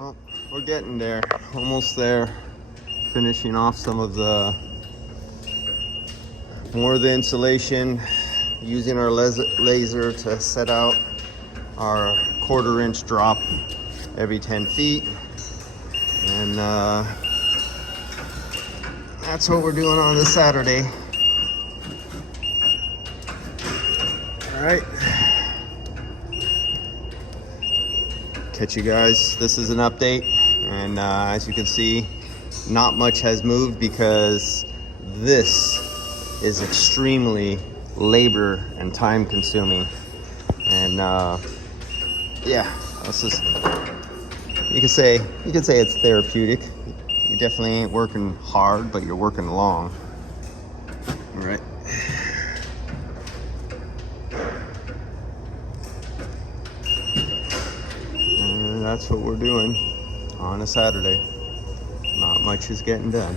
Well, we're getting there, almost there. Finishing off some of more of the insulation, using our laser to set out our 1/4 inch drop every 10 feet. And that's what we're doing on this Saturday. All right. Catch you guys. This is an update. And as you can see, not much has moved because this is extremely labor and time consuming. And yeah, this is, you could say it's therapeutic. You definitely ain't working hard, but you're working long. All right. And that's what we're doing on a Saturday. Not much is getting done.